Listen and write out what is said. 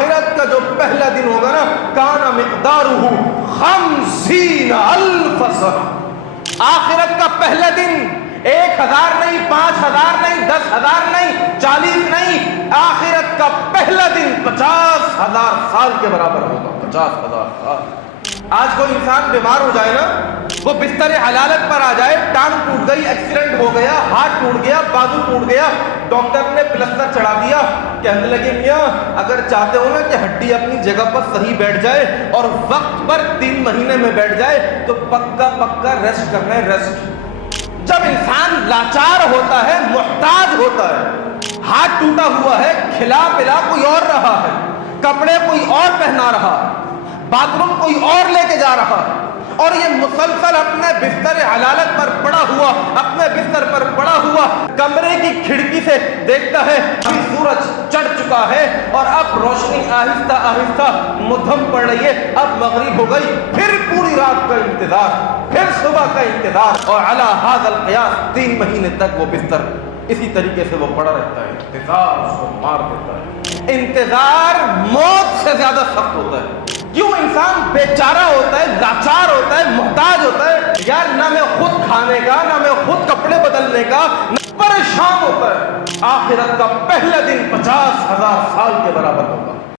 آخرت کا جو پہلا دن ہوگا نا، کان مقدارہ 50,000 سنہ، آخرت کا پہلا دن 1,000 نہیں، 5,000 نہیں، 10,000 نہیں، 40 نہیں، آخرت کا پہلا دن 50,000 سال کے برابر ہوگا، 50,000 سال۔ آج کوئی انسان بیمار ہو جائے نا، وہ بستر حلالت پر آ جائے، ٹانگ ٹوٹ گئی، ایکسیڈنٹ ہو گیا، ہاتھ ٹوٹ گیا، بازو ٹوٹ گیا، ڈاکٹر نے پلسٹر چڑھا دیا، کہنے لگے میاں اگر چاہتے ہو نا کہ ہڈی اپنی جگہ پر صحیح بیٹھ جائے اور وقت پر 3 مہینے میں بیٹھ جائے تو پکا ریسٹ کرنا ہے، ریسٹ۔ جب انسان لاچار ہوتا ہے، محتاج ہوتا ہے، ہاتھ ٹوٹا ہوا ہے، کھلا پلا کوئی اور رہا ہے، کپڑے کوئی اور پہنا رہا ہے، باتھ روم کوئی اور لے کے جا رہا ہے، اور یہ مسلسل اپنے بستر حلالت پر پڑا ہوا، اپنے بستر پر پڑا ہوا کمرے کی کھڑکی سے دیکھتا ہے ابھی سورج چڑھ چکا ہے اور اب روشنی آہستہ آہستہ مدھم پڑ رہی ہے، اب مغرب ہو گئی، پھر پوری رات کا انتظار، پھر صبح کا انتظار، اور علی ھذا القیاس 3 مہینے تک وہ بستر اسی طریقے سے وہ پڑا رہتا ہے، انتظار اس کو مار دیتا ہے۔ انتظار موت سے زیادہ سخت ہوتا ہے۔ کیوں؟ انسان بیچارہ ہوتا ہے، لاچار ہوتا ہے، محتاج ہوتا ہے، یار نہ میں خود کھانے کا، نہ میں خود کپڑے بدلنے کا، نہ پریشان ہوتا ہے۔ آخرت کا پہلا دن 50,000 سال کے برابر ہوگا۔